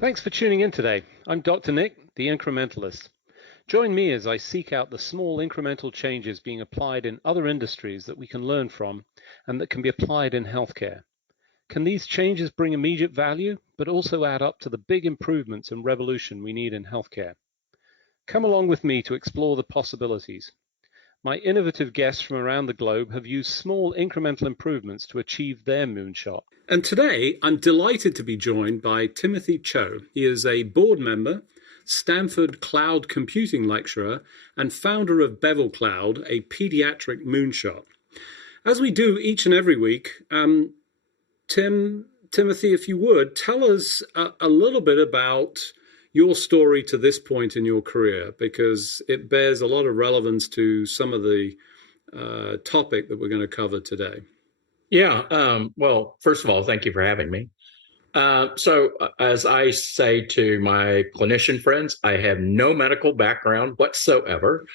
Thanks for tuning in today. I'm Dr. Nick, the Incrementalist. Join me as I seek out the small incremental changes being applied in other industries that we can learn from and that can be applied in healthcare. Can these changes bring immediate value, but also add up to the big improvements and revolution we need in healthcare? Come along with me to explore the possibilities. My innovative guests from around the globe have used small incremental improvements to achieve their moonshot. And today, I'm delighted to be joined by Timothy Chou. He is a board member, Stanford cloud computing lecturer, and founder of Bevel Cloud, a pediatric moonshot. As we do each and every week, Timothy, if you would, tell us a little bit about your story to this point in your career, because it bears a lot of relevance to some of the topic that we're going to cover today. Yeah. Well, first of all, thank you for having me. So as I say to my clinician friends, I have no medical background whatsoever.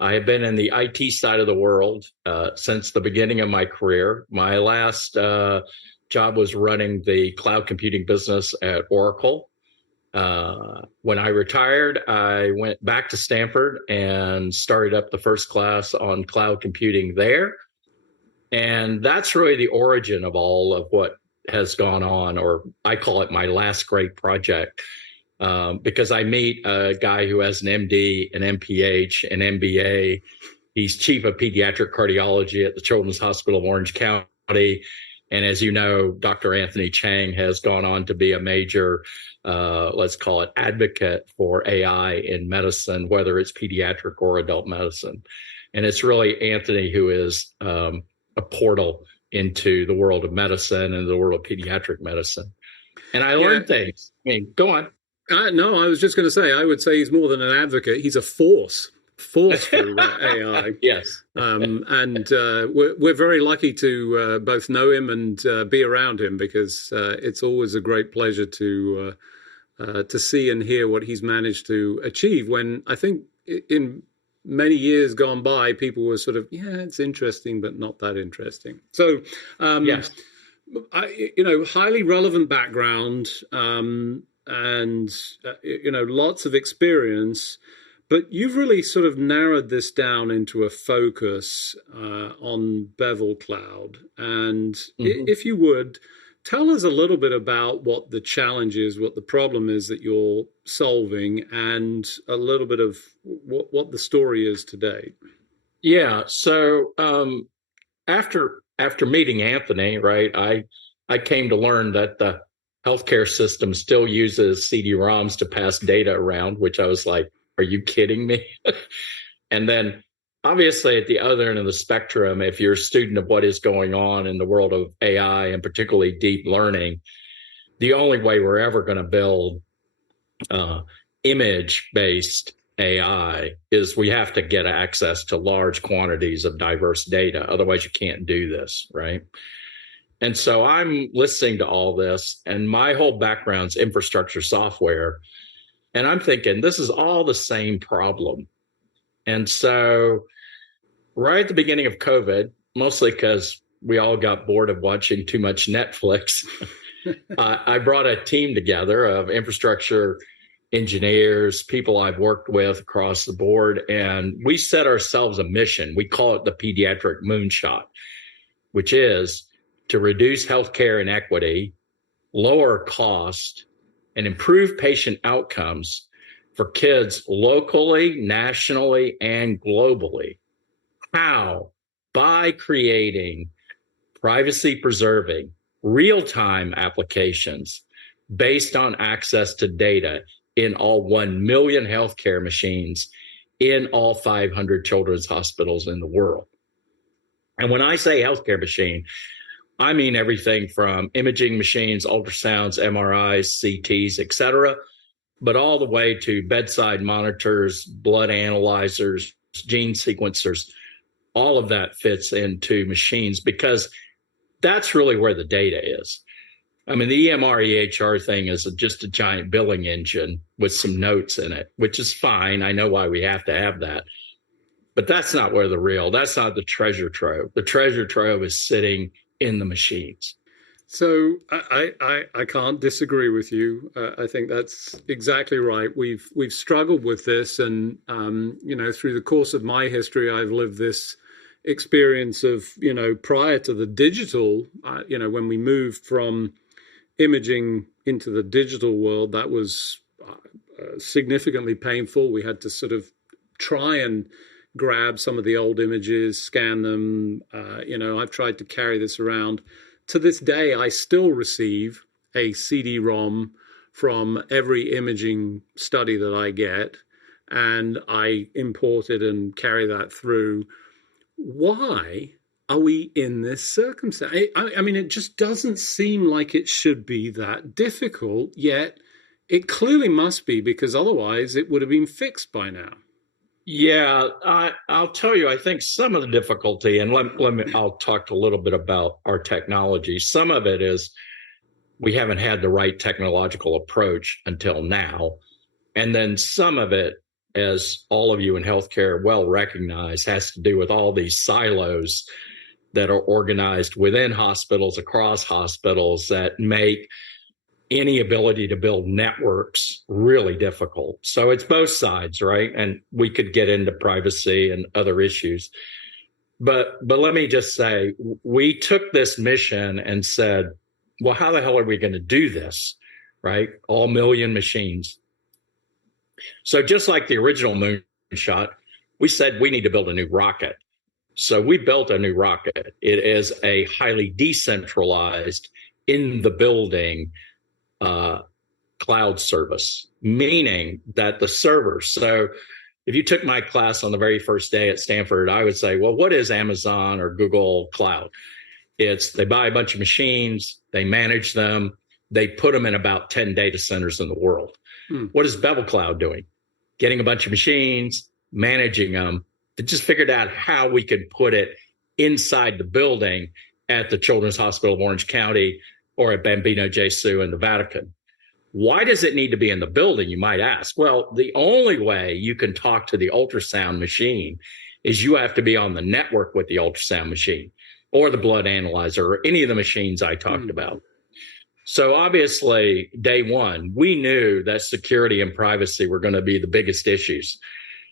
I have been in the IT side of the world since the beginning of my career. My last job was running the cloud computing business at Oracle. When I retired, I went back to Stanford and started up the first class on cloud computing there. And that's really the origin of all of what has gone on, or I call it my last great project, because I meet a guy who has an MD, an MPH, an MBA. He's chief of pediatric cardiology at the Children's Hospital of Orange County. And as you know, Dr. Anthony Chang has gone on to be a major, let's call it, advocate for AI in medicine, whether it's pediatric or adult medicine. And it's really Anthony who is a portal into the world of medicine and the world of pediatric medicine. And I learned things. I mean, go on. No, I was just going to say, I would say he's more than an advocate. He's a force for AI. Yes. We're very lucky to both know him and be around him, because it's always a great pleasure to see and hear what he's managed to achieve, when I think in many years gone by, people were sort of, yeah, it's interesting, but not that interesting. So, yes. Highly relevant background, lots of experience, but you've really sort of narrowed this down into a focus on Bevel Cloud. And if you would, tell us a little bit about what the challenge is, what the problem is that you're solving, and a little bit of what the story is today. Yeah. So after meeting Anthony, right, I came to learn that the healthcare system still uses CD-ROMs to pass data around, which I was like, are you kidding me? And then obviously at the other end of the spectrum, if you're a student of what is going on in the world of AI and particularly deep learning, the only way we're ever going to build image-based AI is we have to get access to large quantities of diverse data. Otherwise, you can't do this, right? And so I'm listening to all this, and my whole background's infrastructure software. And I'm thinking, this is all the same problem. And so right at the beginning of COVID, mostly because we all got bored of watching too much Netflix, I brought a team together of infrastructure engineers, people I've worked with across the board, and we set ourselves a mission. We call it the pediatric moonshot, which is to reduce healthcare inequity, lower cost, and improve patient outcomes for kids locally, nationally, and globally. How? By creating privacy-preserving, real-time applications based on access to data in all 1 million healthcare machines in all 500 children's hospitals in the world. And when I say healthcare machine, I mean everything from imaging machines, ultrasounds, MRIs, CTs, et cetera, but all the way to bedside monitors, blood analyzers, gene sequencers. All of that fits into machines because that's really where the data is. I mean, the EMR EHR thing is just a giant billing engine with some notes in it, which is fine. I know why we have to have that. But that's not that's not the treasure trove. The treasure trove is sitting in the machines. So I can't disagree with you. I think that's exactly right. We've struggled with this, and through the course of my history, I've lived this experience of prior to the digital. When we moved from imaging into the digital world, that was significantly painful. We had to sort of try and grab some of the old images, scan them. I've tried to carry this around. To this day, I still receive a CD-ROM from every imaging study that I get, and I import it and carry that through. Why are we in this circumstance? I mean, it just doesn't seem like it should be that difficult, yet it clearly must be, because otherwise it would have been fixed by now. Yeah, I'll tell you, I think some of the difficulty, and I'll talk a little bit about our technology. Some of it is we haven't had the right technological approach until now. And then some of it, as all of you in healthcare well recognize, has to do with all these silos that are organized within hospitals, across hospitals, that make any ability to build networks really difficult. So it's both sides, right? And we could get into privacy and other issues. But let me just say, we took this mission and said, well, how the hell are we going to do this, right? All million machines. So just like the original moonshot, we said we need to build a new rocket. So we built a new rocket. It is a highly decentralized, in the building cloud service, meaning that the servers. So if you took my class on the very first day at Stanford, I would say, well, what is Amazon or Google Cloud? It's they buy a bunch of machines, they manage them, they put them in about 10 data centers in the world. What is Bevel Cloud doing? Getting a bunch of machines, managing them. They just figured out how we could put it inside the building at the Children's Hospital of Orange County or at Bambino Gesù in the Vatican. Why does it need to be in the building, you might ask? Well, the only way you can talk to the ultrasound machine is you have to be on the network with the ultrasound machine or the blood analyzer or any of the machines I talked about. So obviously, day one, we knew that security and privacy were going to be the biggest issues.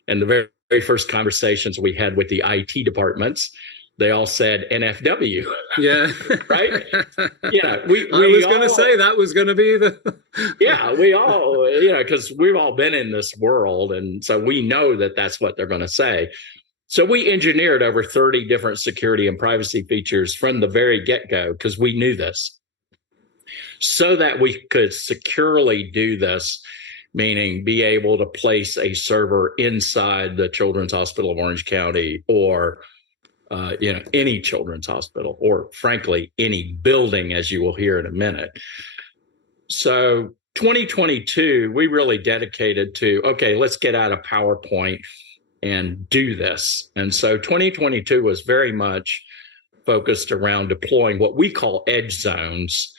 And the very first conversations we had with the IT departments, they all said NFW. Yeah. Right? Yeah. I was going to say that was going to be the. Yeah, we all, because we've all been in this world. And so we know that that's what they're going to say. So we engineered over 30 different security and privacy features from the very get-go because we knew this, so that we could securely do this, meaning be able to place a server inside the Children's Hospital of Orange County or any children's hospital, or frankly, any building, as you will hear in a minute. So 2022, we really dedicated to, okay, let's get out of PowerPoint and do this. And so 2022 was very much focused around deploying what we call edge zones,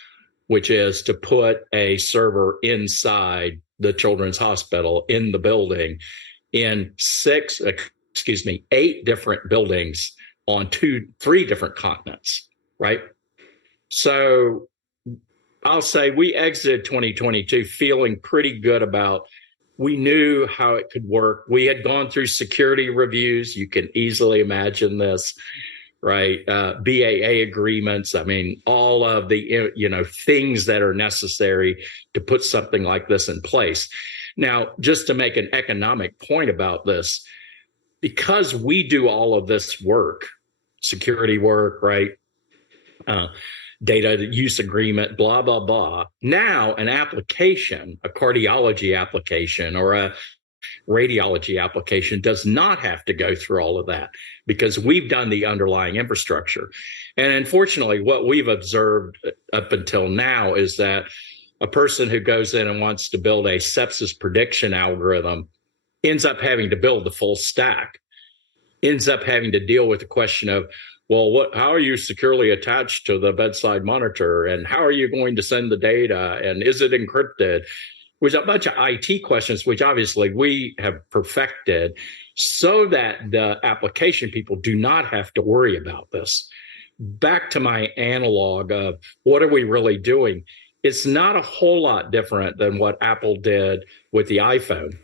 which is to put a server inside the Children's Hospital in the building in 8 different buildings on 3 different continents, right? So I'll say we exited 2022 feeling pretty good about, we knew how it could work. We had gone through security reviews. You can easily imagine this, right? BAA agreements. I mean, all of the, things that are necessary to put something like this in place. Now, just to make an economic point about this, because we do all of this work, security work, right? Data use agreement, blah, blah, blah. Now an application, a cardiology application or a radiology application does not have to go through all of that because we've done the underlying infrastructure. And unfortunately, what we've observed up until now is that a person who goes in and wants to build a sepsis prediction algorithm ends up having to build the full stack, ends up having to deal with the question of, well, how are you securely attached to the bedside monitor? And how are you going to send the data? And is it encrypted? With a bunch of IT questions, which obviously we have perfected so that the application people do not have to worry about this. back to my analog of what are we really doing? It's not a whole lot different than what Apple did with the iPhone,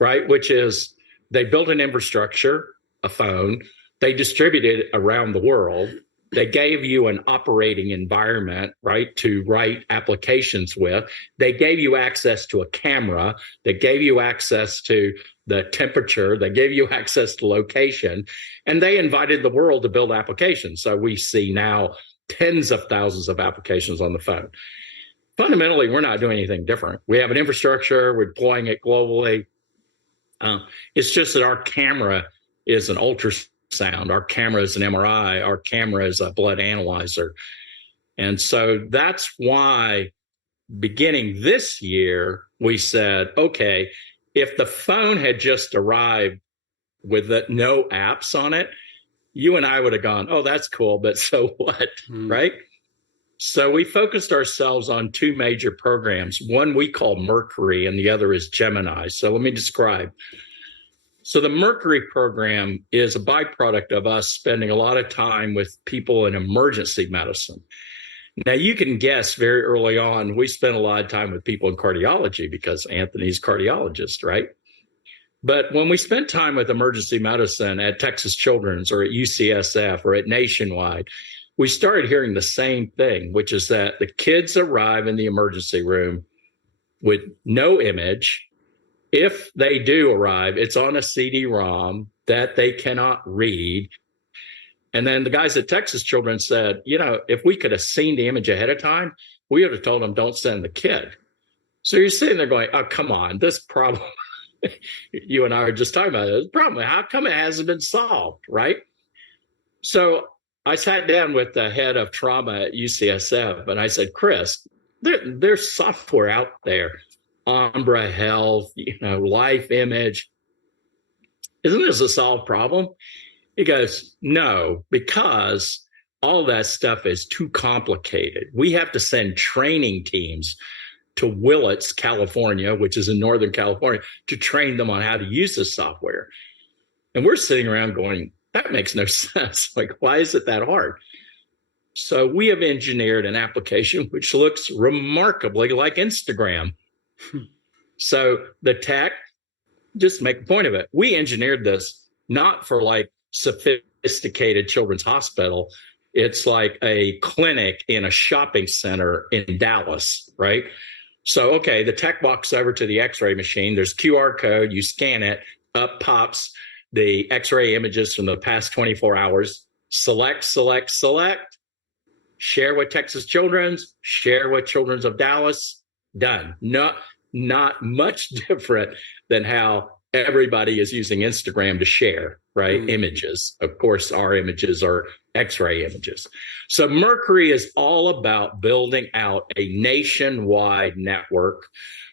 right? Which is they built an infrastructure, a phone, they distributed it around the world. They gave you an operating environment, right, to write applications with. They gave you access to a camera. They gave you access to the temperature. They gave you access to location. And they invited the world to build applications. So we see now tens of thousands of applications on the phone. Fundamentally, we're not doing anything different. We have an infrastructure. We're deploying it globally. It's just that our camera is an ultrasound. Our camera is an MRI. Our camera is a blood analyzer. And so that's why beginning this year, we said, okay, if the phone had just arrived with no apps on it, you and I would have gone, oh, that's cool, but so what, right? So we focused ourselves on two major programs. One we call Mercury and the other is Gemini. So let me describe. So the Mercury program is a byproduct of us spending a lot of time with people in emergency medicine. Now, you can guess very early on, we spent a lot of time with people in cardiology because Anthony's cardiologist, right? But when we spent time with emergency medicine at Texas Children's or at UCSF or at Nationwide, we started hearing the same thing, which is that the kids arrive in the emergency room with no image. If they do arrive, it's on a CD-ROM that they cannot read. And then the guys at Texas Children's said, you know, if we could have seen the image ahead of time, we would have told them, don't send the kid. So you're sitting there going, oh, come on, this problem, you and I were just talking about this problem. How come it hasn't been solved, right? So I sat down with the head of trauma at UCSF and I said, Chris, there's software out there, Umbra Health, you know, Life Image. Isn't this a solved problem? He goes, no, because all that stuff is too complicated. We have to send training teams to Willits, California, which is in Northern California, to train them on how to use this software. And we're sitting around going, that makes no sense. Like, why is it that hard? So we have engineered an application which looks remarkably like Instagram. So the tech, just make a point of it. We engineered this not for like sophisticated children's hospital. It's like a clinic in a shopping center in Dallas, right? So, okay, the tech walks over to the x-ray machine. There's QR code. You scan it. Up pops the x-ray images from the past 24 hours. Select. Share with Texas Children's. Share with Children's of Dallas. Done. Not much different than how everybody is using Instagram to share, right? Images. Of course, our images are x-ray images. So Mercury is all about building out a nationwide network.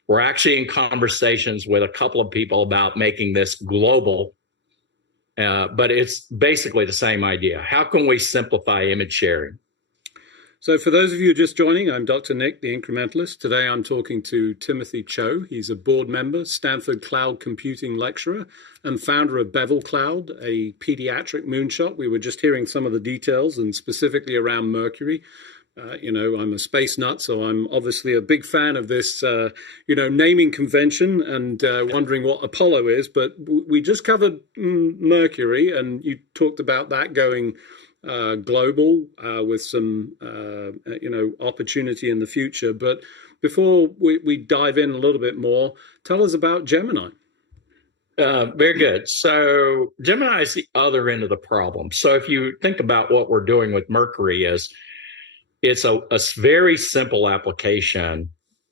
We're actually in conversations with a couple of people about making this global, but it's basically the same idea. How can we simplify image sharing? So for those of you just joining, I'm Dr. Nick, the Incrementalist. Today I'm talking to Timothy Chou. He's a board member, Stanford Cloud Computing lecturer, and founder of Bevel Cloud, a pediatric moonshot. We were just hearing some of the details and specifically around Mercury. You know, I'm a space nut, so I'm obviously a big fan of this, naming convention and wondering what Apollo is. But we just covered Mercury, and you talked about that going global with some, opportunity in the future. But before we dive in a little bit more, tell us about Gemini. Very good. So Gemini is the other end of the problem. So if you think about what we're doing with Mercury is, it's a very simple application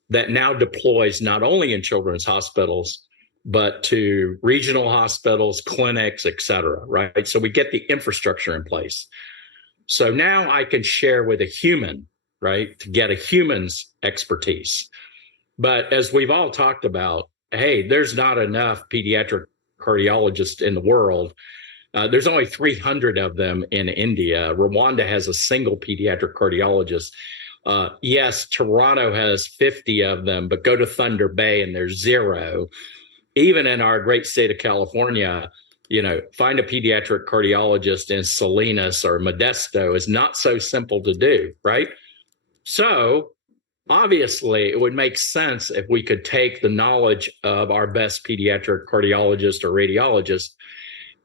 that now deploys not only in children's hospitals, but to regional hospitals, clinics, et cetera, right? So we get the infrastructure in place. So now I can share with a human, right, to get a human's expertise. But as we've all talked about, hey, there's not enough pediatric cardiologists in the world. There's only 300 of them in India. Rwanda has a single pediatric cardiologist. Yes, Toronto has 50 of them, but go to Thunder Bay and there's zero. Even in our great state of California, find a pediatric cardiologist in Salinas or Modesto is not so simple to do, right? So obviously, it would make sense if we could take the knowledge of our best pediatric cardiologist or radiologist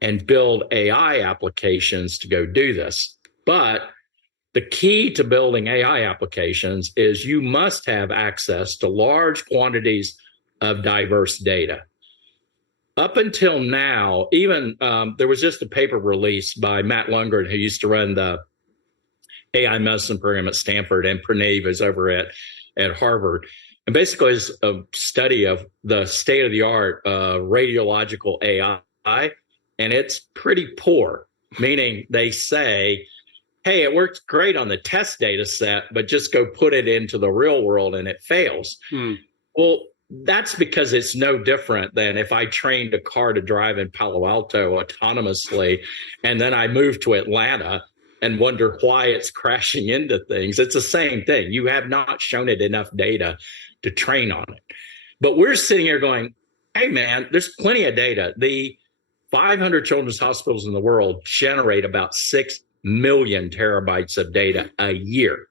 and build AI applications to go do this. But the key to building AI applications is you must have access to large quantities of diverse data. Up until now, even there was just a paper released by Matt Lundgren, who used to run the AI medicine program at Stanford, and Pranav is over at Harvard. And basically, it's a study of the state of the art radiological AI, and it's pretty poor, meaning they say, hey, it works great on the test data set, but just go put it into the real world and it fails. Well, that's because it's no different than if I trained a car to drive in Palo Alto autonomously, and then I moved to Atlanta and wonder why it's crashing into things. It's the same thing. You have not shown it enough data to train on it. But we're sitting here going, hey, man, there's plenty of data. The 500 children's hospitals in the world generate about 6 million terabytes of data a year.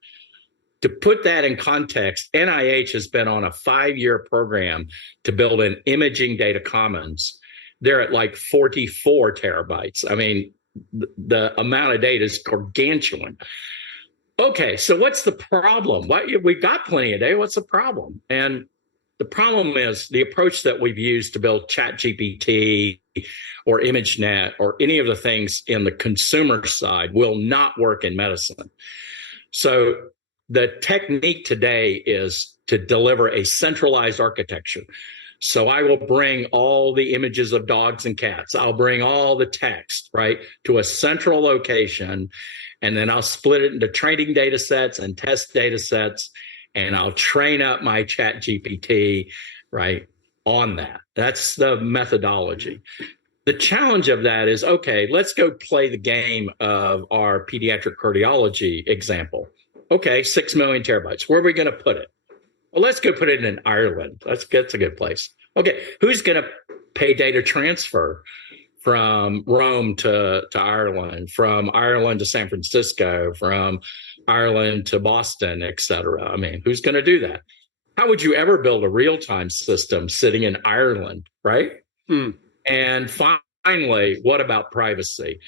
To put that in context, NIH has been on a 5-year program to build an imaging data commons. They're at like 44 terabytes. I mean, the amount of data is gargantuan. Okay, so what's the problem? We got plenty of data. What's the problem? And the problem is the approach that we've used to build ChatGPT or ImageNet or any of the things in the consumer side will not work in medicine. So the technique today is to deliver a centralized architecture. So I will bring all the images of dogs and cats. I'll bring all the text, right, to a central location, and then I'll split it into training data sets and test data sets, and I'll train up my ChatGPT, right, on that. That's the methodology. The challenge of that is, okay, let's go play the game of our pediatric cardiology example. Okay, 6 million terabytes. Where are we going to put it? Well, let's go put it in Ireland. That's a good place. Okay, who's going to pay data transfer from Rome to Ireland, from Ireland to San Francisco, from Ireland to Boston, et cetera? I mean, who's going to do that? How would you ever build a real-time system sitting in Ireland, right? And finally, what about privacy?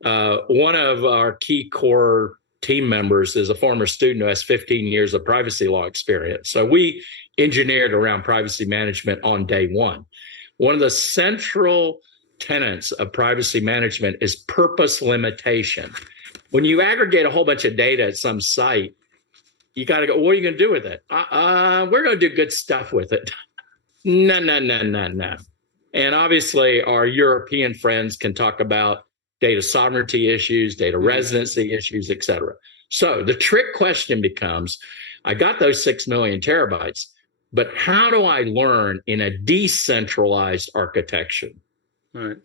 One of our key core team members is a former student who has 15 years of privacy law experience. So we engineered around privacy management on day one. One of the central tenets of privacy management is purpose limitation. When you aggregate a whole bunch of data at some site, you got to go, what are you going to do with it? We're going to do good stuff with it. No. And obviously, our European friends can talk about data sovereignty issues, data residency issues, et cetera. So the trick question becomes, I got those 6 million terabytes, but how do I learn in a decentralized architecture? Right.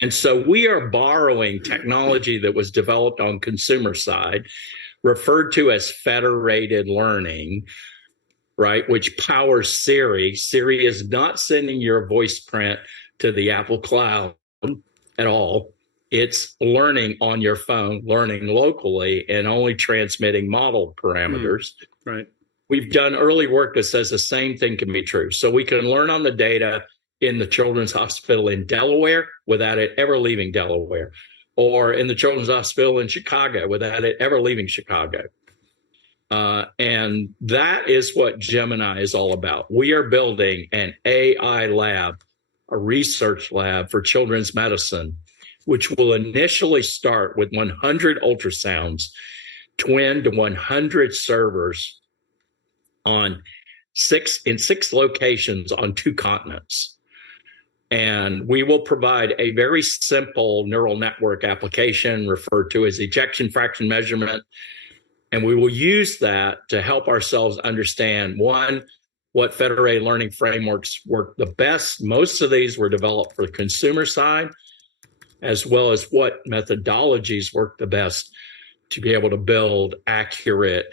And so we are borrowing technology that was developed on consumer side, referred to as federated learning, right, which powers Siri. Siri is not sending your voice print to the Apple Cloud at all. It's learning on your phone, learning locally, and only transmitting model parameters. Right. We've done early work that says the same thing can be true. So we can learn on the data in the Children's Hospital in Delaware without it ever leaving Delaware, or in the Children's Hospital in Chicago without it ever leaving Chicago. And that is what Gemini is all about. We are building an AI lab, a research lab for children's medicine, which will initially start with 100 ultrasounds, twinned to 100 servers in 6 locations on 2 continents. And we will provide a very simple neural network application referred to as ejection fraction measurement. And we will use that to help ourselves understand, one, what federated learning frameworks work the best. Most of these were developed for the consumer side, as well as what methodologies work the best to be able to build accurate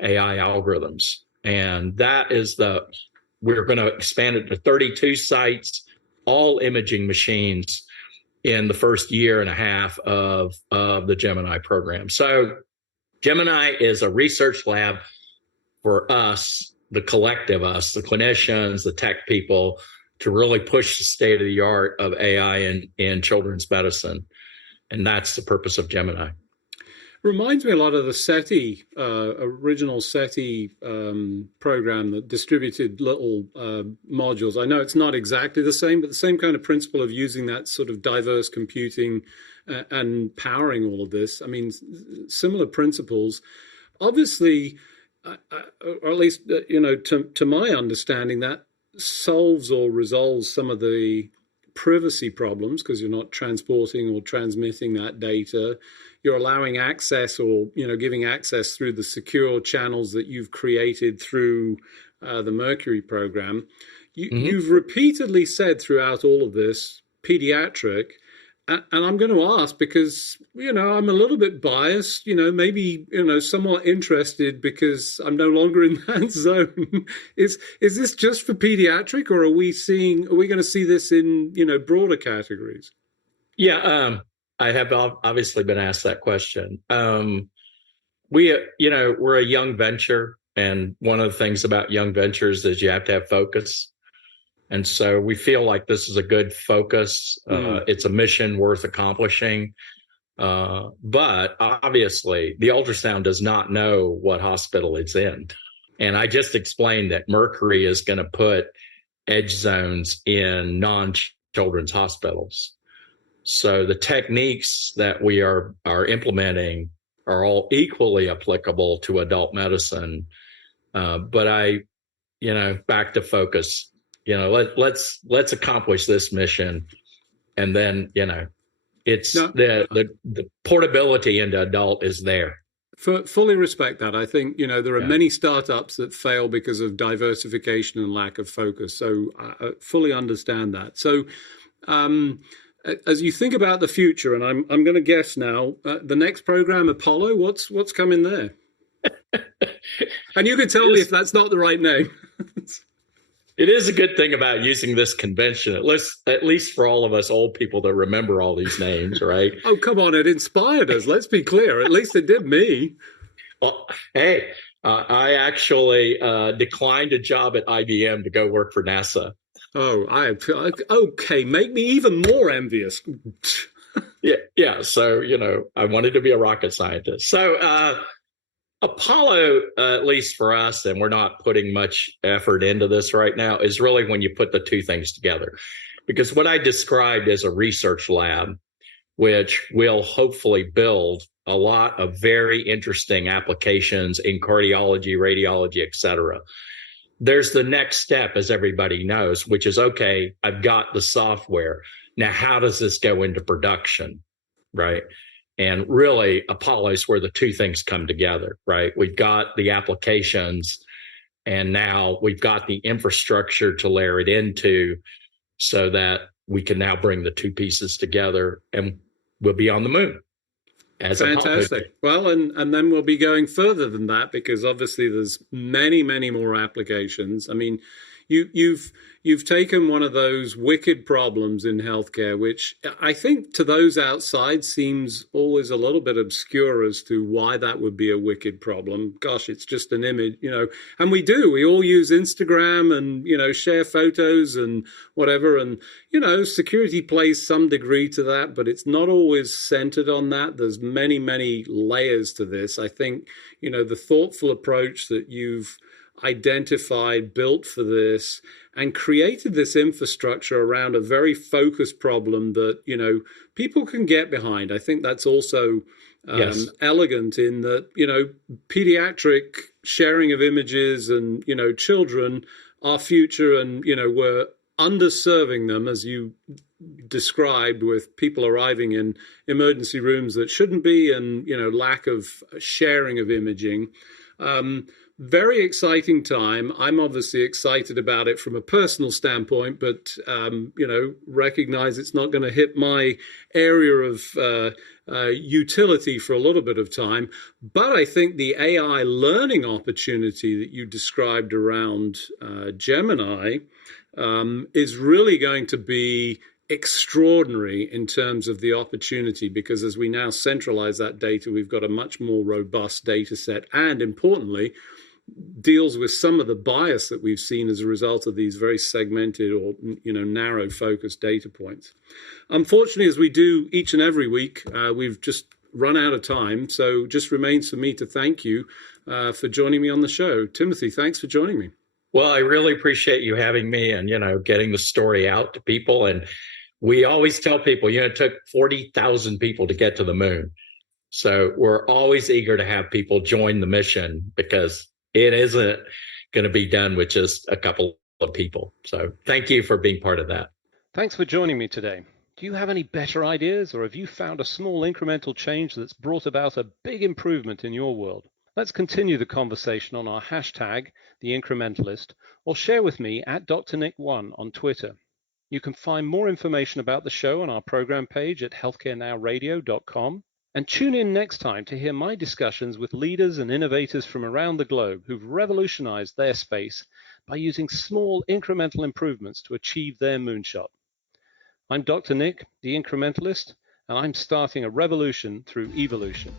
AI algorithms. And that is we're going to expand it to 32 sites, all imaging machines, in the first year and a half of the Gemini program. So Gemini is a research lab for us, the collective us, the clinicians, the tech people, to really push the state of the art of AI in children's medicine. And that's the purpose of Gemini. Reminds me a lot of the SETI, original SETI program that distributed little modules. I know it's not exactly the same, but the same kind of principle of using that sort of diverse computing and powering all of this. I mean, similar principles. Obviously, or at least, to my understanding, that solves or resolves some of the privacy problems because you're not transporting or transmitting that data. You're allowing access or, giving access through the secure channels that you've created through the Mercury program. You've repeatedly said throughout all of this, pediatric, and I'm going to ask because, I'm a little bit biased, maybe, somewhat interested because I'm no longer in that zone. Is this just for pediatric, or are we going to see this in, broader categories? Yeah, I have obviously been asked that question. We're a young venture, and one of the things about young ventures is you have to have focus. And so we feel like this is a good focus. It's a mission worth accomplishing. But obviously, the ultrasound does not know what hospital it's in. And I just explained that Mercury is going to put edge zones in non-children's hospitals. So the techniques that we are implementing are all equally applicable to adult medicine. But back to focus. Let's accomplish this mission, and then it's the portability into adult is there. Fully respect that. I think there are many startups that fail because of diversification and lack of focus. So I fully understand that. So as you think about the future, and I'm going to guess now, the next program, Apollo, what's coming there? And you can tell me if that's not the right name. It is a good thing about using this convention, at least for all of us old people that remember all these names, right? Oh, come on. It inspired us. Let's be clear. At least it did me. Well, hey, I actually declined a job at IBM to go work for NASA. Oh, okay. Make me even more envious. Yeah. So, I wanted to be a rocket scientist. So, Apollo, at least for us, and we're not putting much effort into this right now, is really when you put the two things together. Because what I described as a research lab, which will hopefully build a lot of very interesting applications in cardiology, radiology, et cetera. There's the next step, as everybody knows, which is, okay, I've got the software. Now, how does this go into production, right? And really, Apollo is where the two things come together, right? We've got the applications, and now we've got the infrastructure to layer it into so that we can now bring the two pieces together, and we'll be on the moon. Fantastic. Well, and then we'll be going further than that, because obviously there's many, many more applications. I mean, you've taken one of those wicked problems in healthcare, which I think to those outside seems always a little bit obscure as to why that would be a wicked problem. Gosh, it's just an image, and we all use Instagram and, share photos and whatever. And, security plays some degree to that, but it's not always centered on that. There's many, many layers to this. I think, the thoughtful approach that you've identified, built for this, and created this infrastructure around a very focused problem that people can get behind. I think that's also elegant in that pediatric sharing of images and children are future, and we're underserving them, as you described, with people arriving in emergency rooms that shouldn't be, and lack of sharing of imaging. Very exciting time. I'm obviously excited about it from a personal standpoint, but, recognize it's not going to hit my area of utility for a little bit of time. But I think the AI learning opportunity that you described around Gemini is really going to be extraordinary in terms of the opportunity, because as we now centralize that data, we've got a much more robust data set, and importantly, deals with some of the bias that we've seen as a result of these very segmented or narrow focused data points. Unfortunately, as we do each and every week, we've just run out of time, so just remains for me to thank you for joining me on the show. Timothy, thanks for joining me. Well, I really appreciate you having me and, getting the story out to people. And we always tell people, it took 40,000 people to get to the moon. So we're always eager to have people join the mission, because it isn't going to be done with just a couple of people. So thank you for being part of that. Thanks for joining me today. Do you have any better ideas, or have you found a small incremental change that's brought about a big improvement in your world? Let's continue the conversation on our hashtag, The Incrementalist, or share with me at Dr. Nick1 on Twitter. You can find more information about the show on our program page at healthcarenowradio.com. And tune in next time to hear my discussions with leaders and innovators from around the globe who've revolutionized their space by using small incremental improvements to achieve their moonshot. I'm Dr. Nick, the Incrementalist, and I'm starting a revolution through evolution.